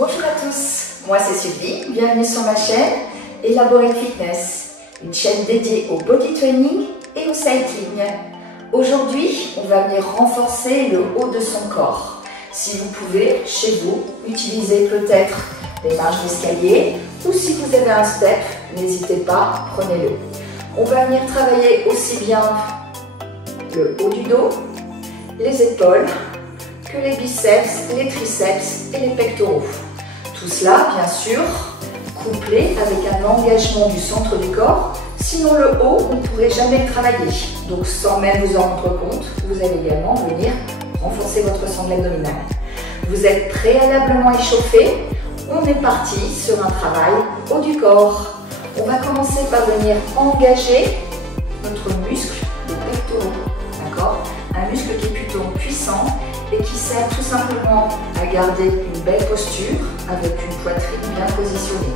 Bonjour à tous, moi c'est Sylvie, bienvenue sur ma chaîne Elaborate Fitness, une chaîne dédiée au body training et au cycling. Aujourd'hui, on va venir renforcer le haut de son corps. Si vous pouvez, chez vous, utilisez peut-être les marches d'escalier ou si vous avez un step, n'hésitez pas, prenez-le. On va venir travailler aussi bien le haut du dos, les épaules, que les biceps, les triceps et les pectoraux. Tout cela, bien sûr, couplé avec un engagement du centre du corps. Sinon, le haut, on ne pourrait jamais le travailler. Donc, sans même vous en rendre compte, vous allez également venir renforcer votre sangle abdominale. Vous êtes préalablement échauffé. On est parti sur un travail haut du corps. On va commencer par venir engager notre muscle des pectoraux. D'accord? Un muscle qui est plutôt puissant et qui sert tout simplement à garder une belle posture avec une poitrine bien positionnée.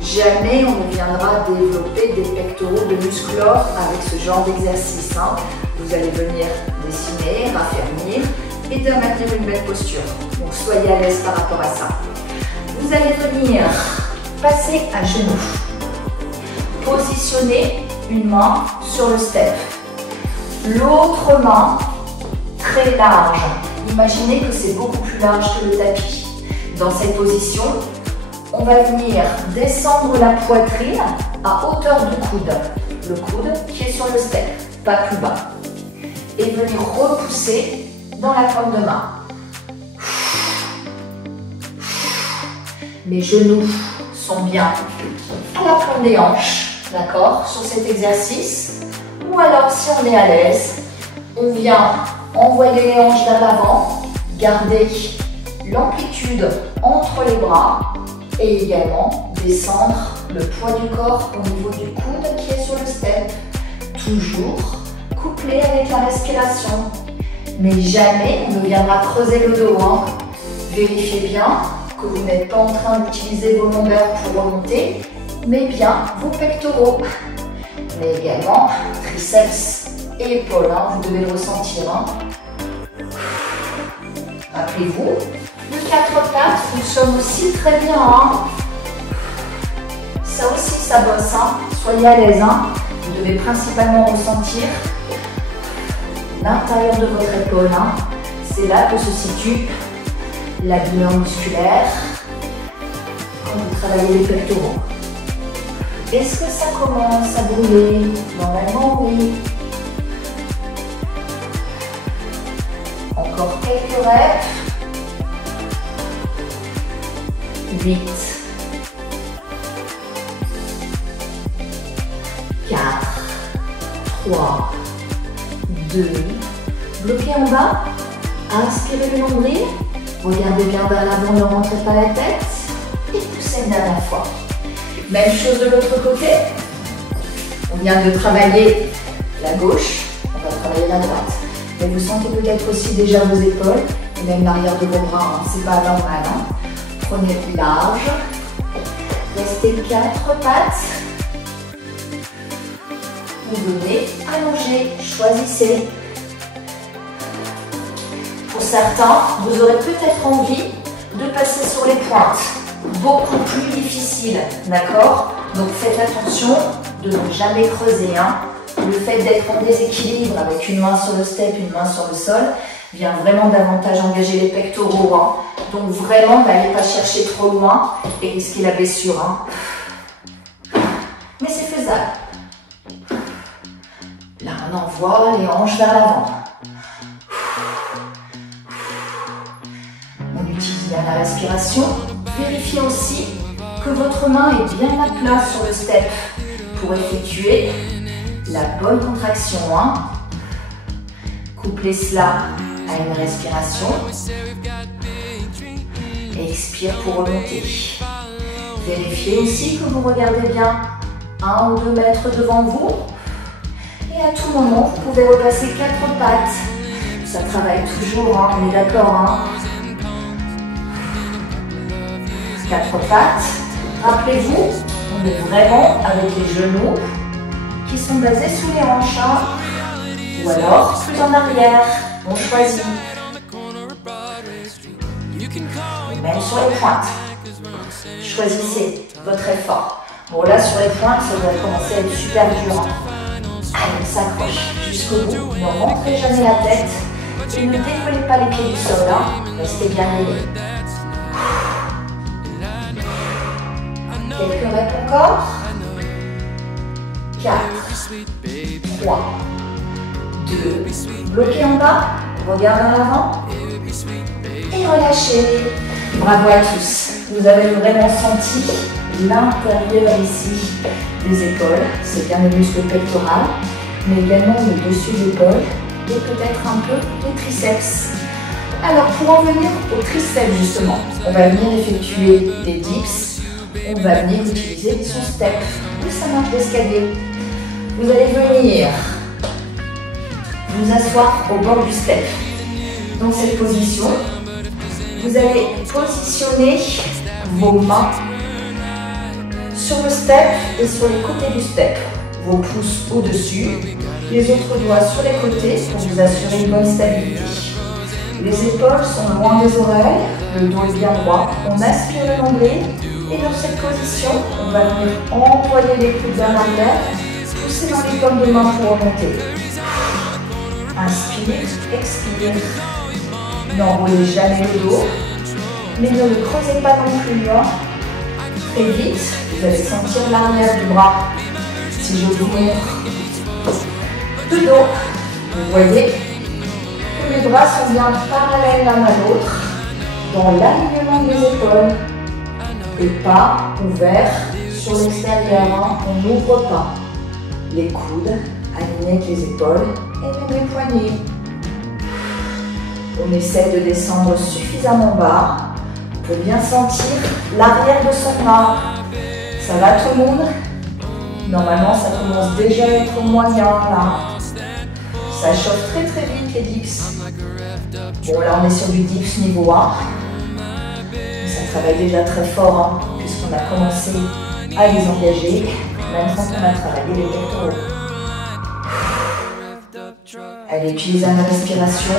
Jamais on ne viendra développer des pectoraux de muscles avec ce genre d'exercice. Vous allez venir dessiner, raffermir et de maintenir une belle posture. Donc soyez à l'aise par rapport à ça. Vous allez venir passer à genoux. Positionner une main sur le step. L'autre main très large. Imaginez que c'est beaucoup plus large que le tapis. Dans cette position, on va venir descendre la poitrine à hauteur du coude. Le coude qui est sur le step, pas plus bas. Et venir repousser dans la paume de main. Les genoux sont bien à la plante des hanches, d'accord, sur cet exercice. Ou alors, si on est à l'aise, on vient envoyer les hanches vers l'avant, garder l'amplitude entre les bras et également descendre le poids du corps au niveau du coude qui est sur le step. Toujours couplé avec la respiration. Mais jamais on ne viendra creuser le dos. Vérifiez bien que vous n'êtes pas en train d'utiliser vos longueurs pour remonter, mais bien vos pectoraux. Mais également triceps et épaules, vous devez le ressentir. Rappelez-vous, le 4 pattes fonctionne aussi très bien. Ça aussi, ça bosse. Soyez à l'aise. Vous devez principalement ressentir l'intérieur de votre épaule. C'est là que se situe la douleur musculaire quand vous travaillez les pectoraux. Est-ce que ça commence à brûler? Normalement, oui. Encore quelques reps. 8. 4. 3. 2. Bloquez en bas. Inspirez le nombril. Regardez bien vers l'avant, ne rentrez pas la tête. Et poussez une dernière fois. Même chose de l'autre côté. On vient de travailler la gauche. On va travailler la droite. Mais vous sentez peut-être aussi déjà vos épaules et même l'arrière de vos bras, c'est pas normal. Prenez large, restez 4 pattes. Vous venez allonger, choisissez. Pour certains, vous aurez peut-être envie de passer sur les pointes, beaucoup plus difficile, d'accord? Donc faites attention de ne jamais creuser. Le fait d'être en déséquilibre avec une main sur le step, une main sur le sol, vient vraiment davantage engager les pectoraux. Donc vraiment, n'allez pas chercher trop loin et risquer la blessure. Mais c'est faisable. Là, on envoie les hanches vers l'avant. On utilise bien la respiration. Vérifiez aussi que votre main est bien à plat sur le step pour effectuer la bonne contraction. Couplez cela à une respiration. Expire pour remonter. Vérifiez aussi que vous regardez bien 1 ou 2 mètres devant vous. Et à tout moment, vous pouvez repasser 4 pattes. Ça travaille toujours, on est d'accord. 4 pattes. Rappelez-vous, on est vraiment avec les genoux qui sont basés sous les hanches. Ou alors, plus en arrière. On choisit. Même sur les pointes. Choisissez votre effort. Bon, là, sur les pointes, ça va commencer à être super dur. Allez, on s'accroche jusqu'au bout. Ne rentrez jamais la tête. Et ne décollez pas les pieds du sol. Restez bien liés. Quelques reps encore. 4, 3, 2, bloquez en bas, regardez en avant et relâchez. Bravo à tous. Vous avez vraiment senti l'intérieur ici des épaules. C'est bien le muscle pectoral, mais également le dessus de l'épaule et peut-être un peu les triceps. Alors pour en venir aux triceps justement, on va venir effectuer des dips. On va venir utiliser son step ou sa marche d'escalier. Vous allez venir vous asseoir au bord du step. Dans cette position, vous allez positionner vos mains sur le step et sur les côtés du step. Vos pouces au-dessus, les autres doigts sur les côtés pour vous assurer une bonne stabilité. Les épaules sont loin des oreilles, le dos est bien droit. On aspire le nombril et dans cette position, on va venir envoyer les coudes vers l'arrière, pousser dans les paumes de main pour remonter. Inspire, expire. N'enroulez jamais le dos, mais ne le creusez pas non plus loin. Très vite, vous allez sentir l'arrière du bras. Si je vous montre de dos, vous voyez que les bras sont bien parallèles l'un à l'autre, dans l'alignement des épaules, et pas ouverts sur l'extérieur. On n'ouvre pas. Les coudes alignés avec les épaules et même les poignets. On essaie de descendre suffisamment bas pour bien sentir l'arrière de son bras. Ça va tout le monde? Normalement, ça commence déjà à être moyen là. Ça chauffe très très vite les dips. Bon, là on est sur du dips niveau 1. Ça travaille déjà très fort puisqu'on a commencé à les engager, même sans qu'on a travaillé les pectoraux. Allez, utilisez la respiration.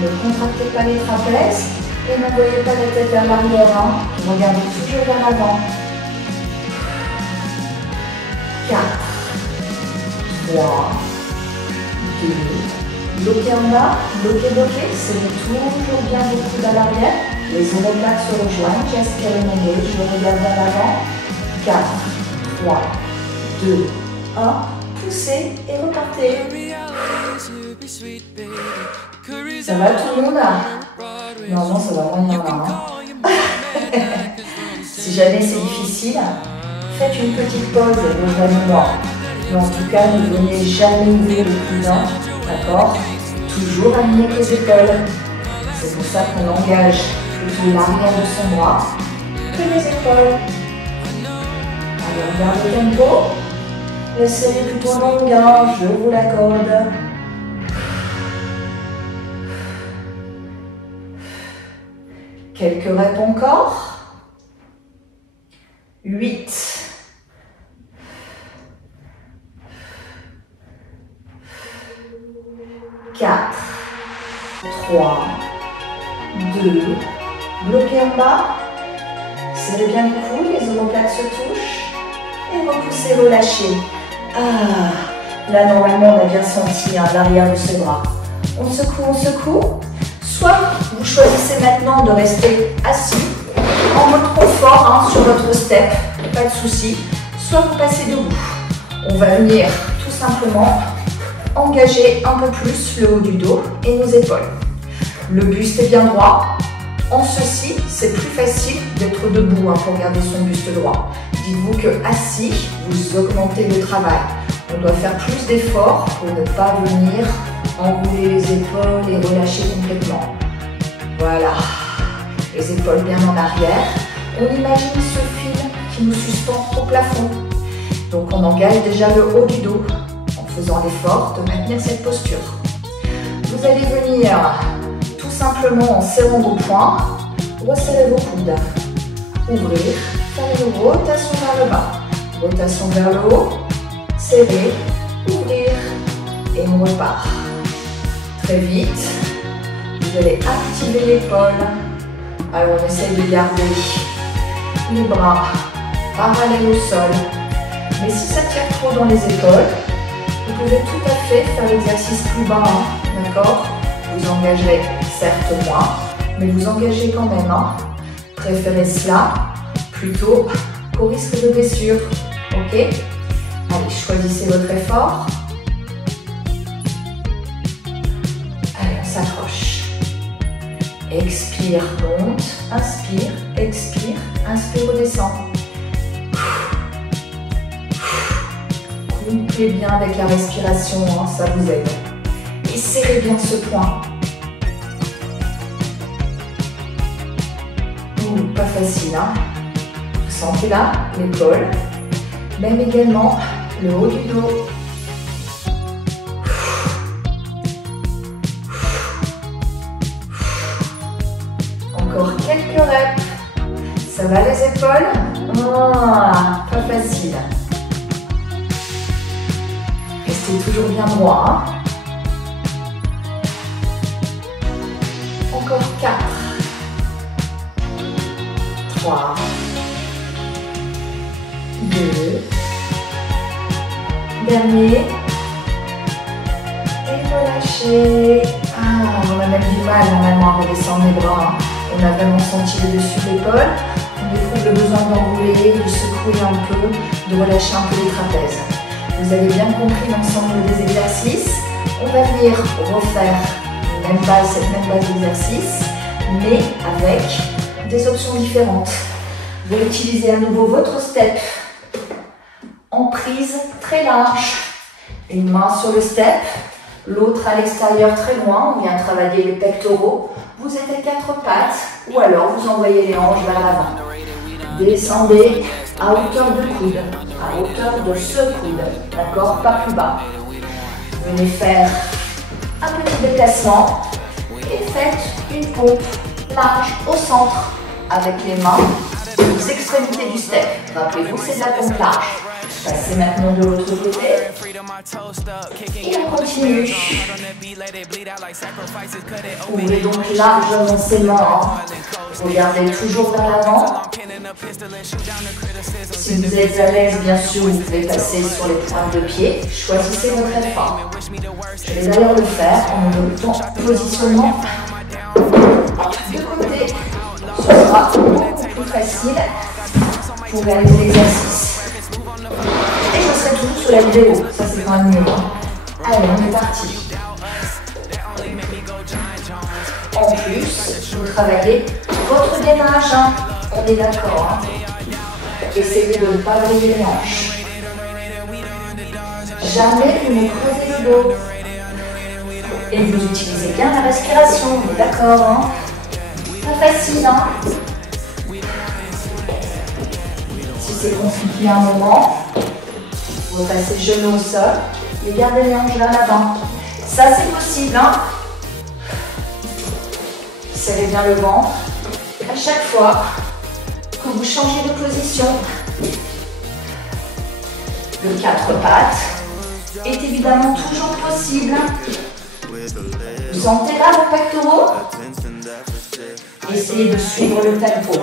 Ne contractez pas les trapèzes et n'envoyez pas la tête vers l'arrière. Regardez toujours vers l'avant. 4, 3, 2, bloquez en bas, bloquez, serrez toujours bien les coudes à l'arrière, les omoplates se rejoignent, j'aspire le nombril, je regarde vers l'avant, 4, 3, 2, 1, poussez et repartez. Ça va tout le monde? Non, ça va moyen là. Si jamais c'est difficile, faites une petite pause et rejoignez-moi. Mais en tout cas, ne venez jamais ouvrir le coude, d'accord? Toujours aligné avec les épaules. C'est pour ça qu'on engage plutôt l'arrière de son bras que les épaules. Allez, on garde le tempo. La série est plutôt longue, je vous l'accorde. Quelques reps encore. 8. 4, 3, 2, bloquez en bas, serrez bien les coudes, les omoplates se touchent, et repoussez, relâchez. Là normalement on a bien senti l'arrière de ce bras. On secoue, soit vous choisissez maintenant de rester assis, en mode confort sur votre step, pas de souci, soit vous passez debout. On va venir tout simplement engager un peu plus le haut du dos et nos épaules. Le buste est bien droit. En ceci, c'est plus facile d'être debout pour garder son buste droit. Dites-vous que assis, vous augmentez le travail. On doit faire plus d'efforts pour ne pas venir enrouler les épaules et relâcher complètement. Voilà, les épaules bien en arrière. On imagine ce fil qui nous suspend au plafond. Donc on engage déjà le haut du dos en faisant l'effort de maintenir cette posture. Vous allez venir tout simplement en serrant vos poings, resserrez vos coudes, ouvrir, faire une rotation vers le bas, rotation vers le haut, serrer, ouvrir et on repart. Très vite, vous allez activer l'épaule. Alors on essaye de garder les bras parallèles au sol. Mais si ça tire trop dans les épaules, vous pouvez tout à fait faire l'exercice plus bas, hein, d'accord? Vous engagez certes moins, mais vous engagez quand même. Hein. Préférez cela plutôt qu'au risque de blessure. Ok? Allez, choisissez votre effort. Allez, on s'accroche. Expire, monte, inspire, expire, inspire, redescend. Couplez bien avec la respiration, hein, ça vous aide. Et serrez bien ce point. Pas facile, hein. Sentez là l'épaule, même également le haut du dos. Encore quelques reps. Ça va les épaules? Ah, pas facile. Restez toujours bien droit. Hein. Encore 4. 3, 2, dernier, et relâchez. Ah, on a même du mal normalement à redescendre les bras. Hein. On a vraiment senti le dessus de l'épaule. On éprouve le besoin d'enrouler, de secouer un peu, de relâcher un peu les trapèzes. Vous avez bien compris l'ensemble des exercices. On va venir refaire cette même base d'exercice, mais avec des options différentes. Vous utilisez à nouveau votre step en prise très large. Une main sur le step, l'autre à l'extérieur très loin. On vient travailler les pectoraux. Vous êtes à 4 pattes ou alors vous envoyez les hanches vers l'avant. Descendez à hauteur de coude, à hauteur de ce coude. D'accord? Pas plus bas. Venez faire un petit déplacement et faites une pompe large au centre. Avec les mains aux extrémités du step. Rappelez-vous, c'est de la pompe large. Passez maintenant de l'autre côté. Et on continue. Ouvrez donc largement ses mains. Regardez toujours vers l'avant. Si vous êtes à l'aise, bien sûr, vous pouvez passer sur les pointes de pied. Choisissez votre effort. Je vais d'ailleurs le faire en adoptant positionnement de côté. Ce sera beaucoup plus facile pour réaliser l'exercice. Et je serai toujours sur la vidéo, ça c'est quand même mieux. Allez, on est parti. En plus, vous travaillez votre gainage, hein. On est d'accord. Hein. Essayez de ne pas brûler les hanches. Jamais vous ne creusez le dos. Et vous utilisez bien la respiration, on est d'accord. Hein. Pas facile, hein. Si c'est compliqué à un moment, vous passez genou au sol et gardez les hanches vers l'avant. Ça, c'est possible, hein. Serrez bien le ventre. À chaque fois que vous changez de position, le 4 pattes est évidemment toujours possible. Vous sentez là vos pectoraux? Essayez de suivre le tempo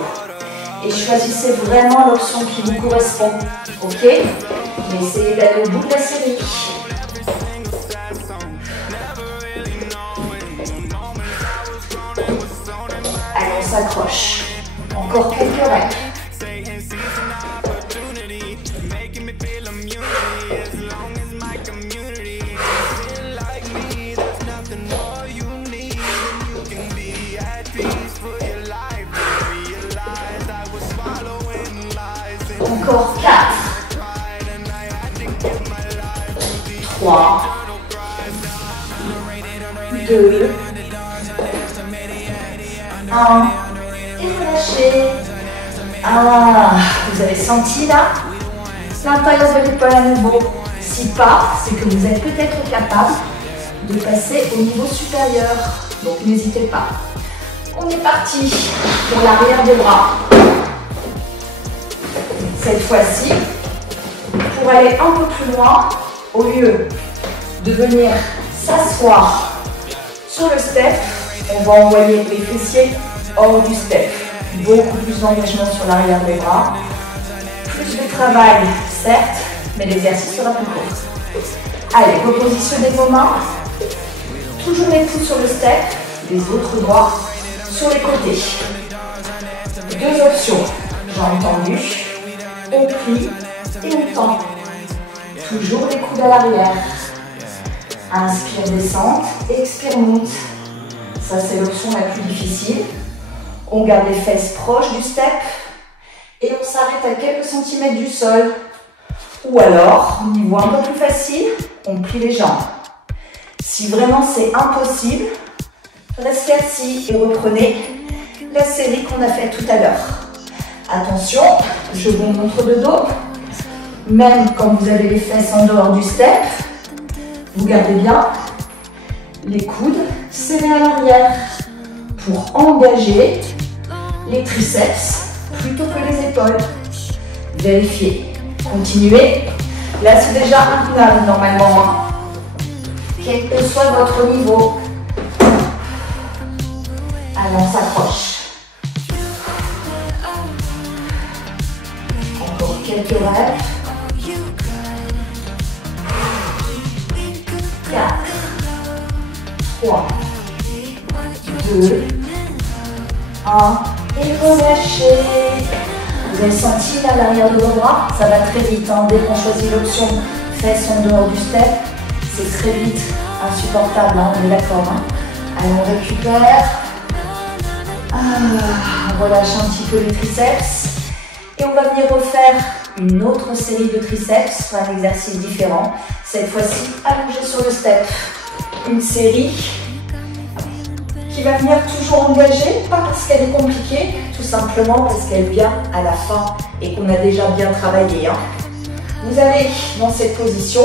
et choisissez vraiment l'option qui vous correspond, ok? Mais essayez d'aller au bout de la série. Allez, on s'accroche. Encore quelques reps. Encore 4, 3, 2, 1, et relâchez. Ah, vous avez senti là l'intérieur de l'épaule à nouveau. Si pas, c'est que vous êtes peut-être capable de passer au niveau supérieur. Donc n'hésitez pas. On est parti pour l'arrière des bras. Cette fois-ci, pour aller un peu plus loin, au lieu de venir s'asseoir sur le step, on va envoyer les fessiers hors du step. beaucoup plus d'engagement sur l'arrière des bras. Plus de travail, certes, mais l'exercice sera plus court. Allez, repositionnez vos mains. Toujours les coudes sur le step, les autres bras sur les côtés. Deux options, jambes tendues, on plie et on tend. Toujours les coudes à l'arrière. Inspire, descente, expire, monte. Ça, c'est l'option la plus difficile. On garde les fesses proches du step et on s'arrête à quelques centimètres du sol. Ou alors, au niveau un peu plus facile, on plie les jambes. Si vraiment c'est impossible, restez assis et reprenez la série qu'on a faite tout à l'heure. Attention, je vous montre de dos. Même quand vous avez les fesses en dehors du step, vous gardez bien les coudes serrés à l'arrière pour engager les triceps plutôt que les épaules. Vérifiez. Continuez. Là, c'est déjà intenable normalement. Quel que soit votre niveau. Allez, on s'accroche. Encore quelques rêves. 4, 3, 2, 1, et relâchez. Vous avez senti là l'arrière de vos bras? Ça va très vite, hein. Dès qu'on choisit l'option fesses en dehors du step, c'est très vite insupportable, hein. On est d'accord, hein. Allez, on récupère. On relâche un petit peu les triceps. Et on va venir refaire une autre série de triceps sur un exercice différent. Cette fois-ci, allongé sur le step. Une série qui va venir toujours engager, pas parce qu'elle est compliquée, tout simplement parce qu'elle vient à la fin et qu'on a déjà bien travaillé, hein. Vous allez, dans cette position,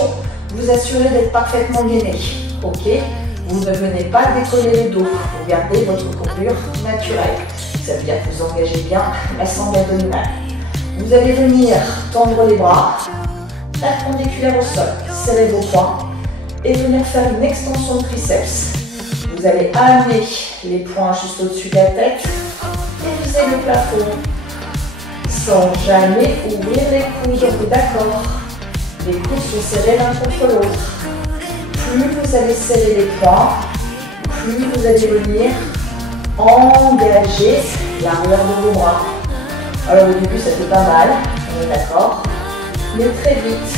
vous assurer d'être parfaitement gainé. Ok? Vous ne venez pas décoller le dos. Vous gardez votre courbure naturelle. Ça veut dire que vous engagez bien la sangle abdominale. Vous allez venir tendre les bras, perpendiculaires au sol, serrer vos poings et venir faire une extension de triceps. Vous allez amener les poings juste au-dessus de la tête et viser le plafond sans jamais ouvrir les coudes. D'accord? Les coudes sont serrés l'un contre l'autre. Plus vous allez serrer les poings, plus vous allez venir engager l'arrière de vos bras. Alors au début ça fait pas mal, on est d'accord, mais très vite,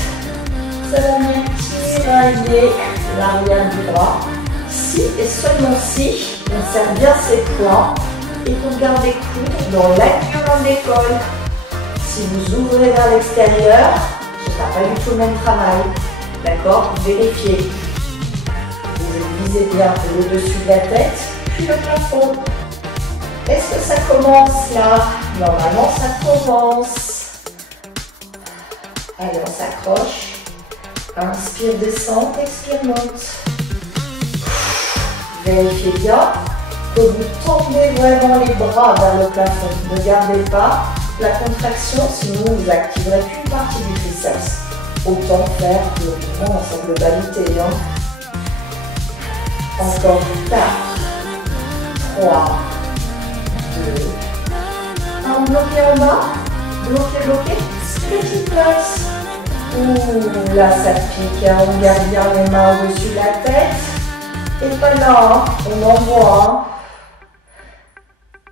ça va venir tirailler l'arrière du bras. Si et seulement si on serre bien ses poings et qu'on garde les coudes dans l'alignement de l'épaule. Si vous ouvrez vers l'extérieur, ce ne sera pas du tout le même travail. D'accord? Vérifiez. Vous visez bien le dessus de la tête, puis le plafond. Est-ce que ça commence là? Normalement, ça commence. Allez, on s'accroche. Inspire, descente, expire, monte. Vérifiez bien que vous tendez vraiment les bras vers le plafond. Ne gardez pas la contraction, sinon vous activerez qu'une partie du triceps. Autant faire le mouvement dans sa globalité. Hein. Encore 4, 3, 2, 1, bloqué en bas, bloqué, petite place. Ouh, là ça pique, hein. On garde bien les mains au-dessus de la tête. Et pas là, hein. On envoie.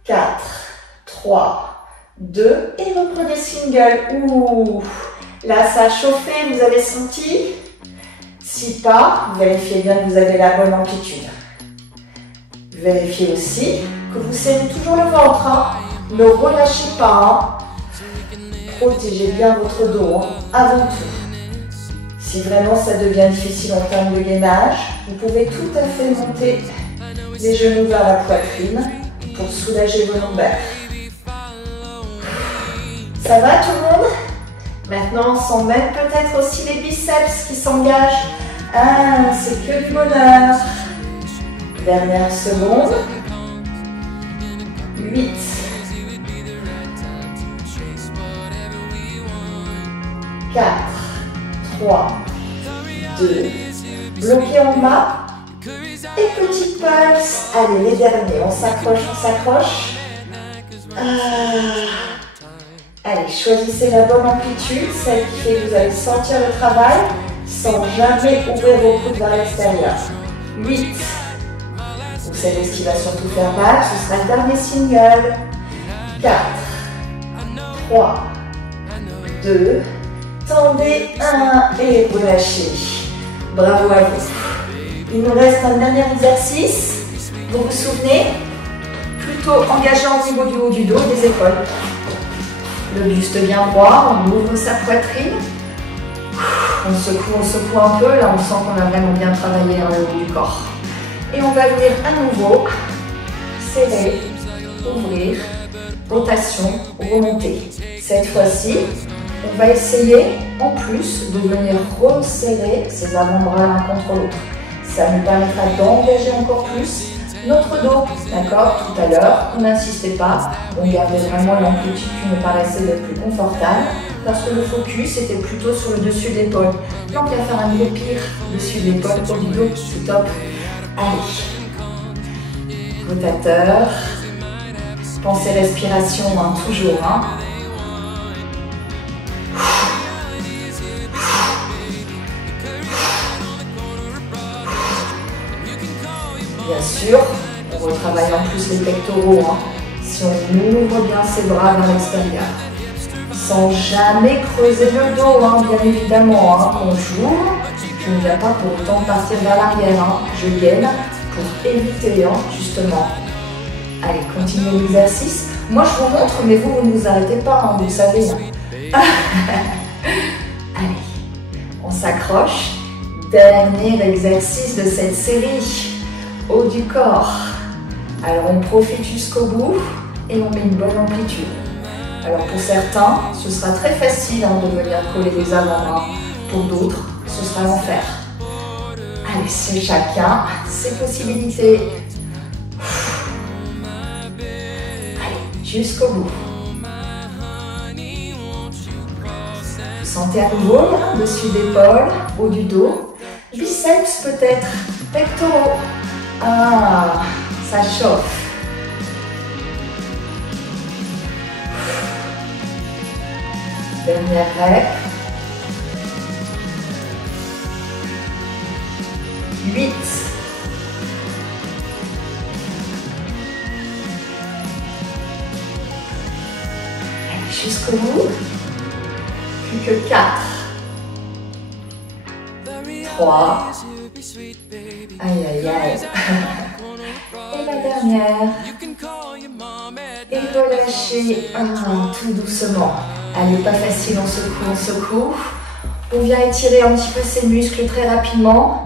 4, 3, 2, et reprenez single. Ouh, là ça a chauffé, vous avez senti? Si pas, vérifiez bien que vous avez la bonne amplitude. Vérifiez aussi que vous serrez toujours le ventre, hein. Ne relâchez pas, hein. Protégez bien votre dos, hein, avant tout. Si vraiment ça devient difficile en termes de gainage, vous pouvez tout à fait monter les genoux vers la poitrine pour soulager vos lombaires. Ça va tout le monde? Maintenant, on sent même peut-être aussi les biceps qui s'engagent. Ah, c'est que du bonheur. Dernière seconde. 8. 4, 3, 2, bloqué en bas. Et petite pulse. Allez, les derniers. On s'accroche, on s'accroche. Allez, choisissez la bonne amplitude, celle qui fait que vous allez sentir le travail sans jamais ouvrir vos coudes vers l'extérieur. 8. Vous savez ce qui va surtout faire mal, ce sera le dernier single. 4, 3, 2, tendez 1 et relâchez. Bravo à vous. Il nous reste un dernier exercice. Vous vous souvenez? Plutôt engageant au niveau du haut du dos et des épaules. Le buste bien droit, on ouvre sa poitrine. On secoue un peu. Là, on sent qu'on a vraiment bien travaillé dans le haut du corps. Et on va venir à nouveau serrer, ouvrir, rotation, remonter. Cette fois-ci, on va essayer en plus de venir resserrer ses avant-bras l'un contre l'autre. Ça nous permettra d'engager encore plus notre dos. D'accord? Tout à l'heure, on n'insistait pas, on gardait vraiment l'amplitude qui nous paraissait le plus confortable parce que le focus était plutôt sur le dessus de l'épaule. Donc, on va faire un gros pire dessus de l'épaule pour du dos, c'est top. Allez, rotateur, pensez respiration, hein, toujours. Hein. Bien sûr, on retravaille en plus les pectoraux. Hein. Si on ouvre bien ses bras vers l'extérieur, sans jamais creuser le dos, hein, bien évidemment. Hein. On joue, je ne viens pas pour autant partir vers l'arrière. Hein. Je gaine pour éviter, hein, justement. Allez, continuez l'exercice. Moi, je vous montre, mais vous ne vous arrêtez pas, hein, vous le savez. Hein. Allez, on s'accroche. Dernier exercice de cette série. Haut du corps. Alors on profite jusqu'au bout et on met une bonne amplitude. Alors pour certains, ce sera très facile, hein, de venir coller les avant-bras. Pour d'autres, ce sera l'enfer. Allez, c'est chacun ses possibilités. Allez, jusqu'au bout. Sentez à nouveau, hein, dessus d'épaule, haut du dos, biceps peut-être, pectoraux. Ah, ça chauffe. Dernière rep. 8. Allez, jusqu'au bout. Plus que 4. 3. Aïe, aïe, aïe. Et la dernière. Et relâchez tout doucement. Allez, pas facile, on secoue. On vient étirer un petit peu ses muscles très rapidement.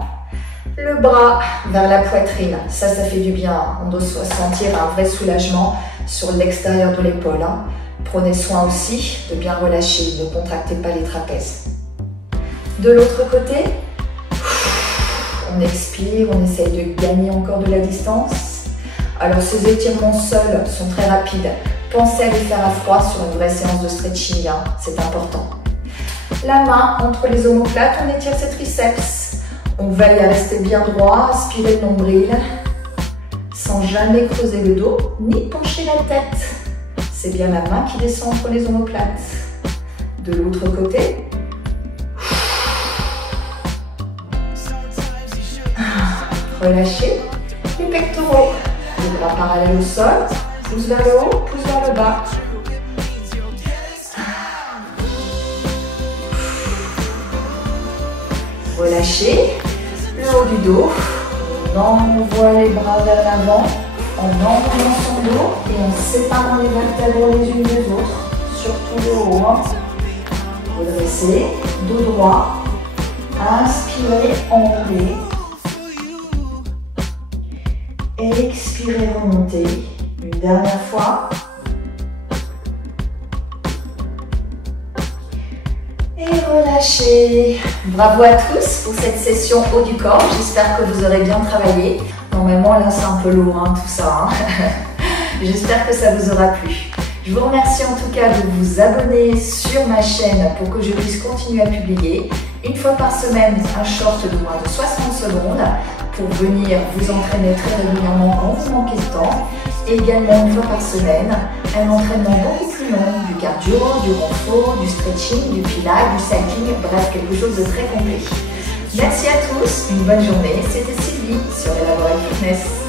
Le bras vers la poitrine. Ça fait du bien. On doit sentir un vrai soulagement sur l'extérieur de l'épaule. Hein. Prenez soin aussi de bien relâcher. Ne contractez pas les trapèzes. De l'autre côté, on expire, on essaye de gagner encore de la distance. Alors ces étirements seuls sont très rapides. Pensez à les faire à froid sur une vraie séance de stretching, hein, c'est important. La main entre les omoplates, on étire ses triceps. On veille à rester bien droit, aspirer le nombril, sans jamais creuser le dos, ni pencher la tête. C'est bien la main qui descend entre les omoplates. De l'autre côté, relâchez les pectoraux, les bras parallèles au sol, pouce vers le haut, pouce vers le bas. Relâchez le haut du dos, on envoie les bras vers l'avant, en enroulant son dos et en séparant les vertèbres les unes des autres, surtout le haut. Hein. Redressez, dos droit, inspirez, enroulez. Expirez, remontez. Une dernière fois. Et relâchez. Bravo à tous pour cette session haut du corps. J'espère que vous aurez bien travaillé. Normalement, là, c'est un peu lourd, hein, tout ça. Hein. J'espère que ça vous aura plu. Je vous remercie en tout cas de vous abonner sur ma chaîne pour que je puisse continuer à publier une fois par semaine un short de moins de 60 secondes pour venir vous entraîner très régulièrement quand vous manquez de temps. et également une fois par semaine, un entraînement beaucoup plus long, du cardio, du renfort, du stretching, du pilates, du cycling, bref, quelque chose de très complet. Merci à tous, une bonne journée, c'était Sylvie sur Elaborate Fitness.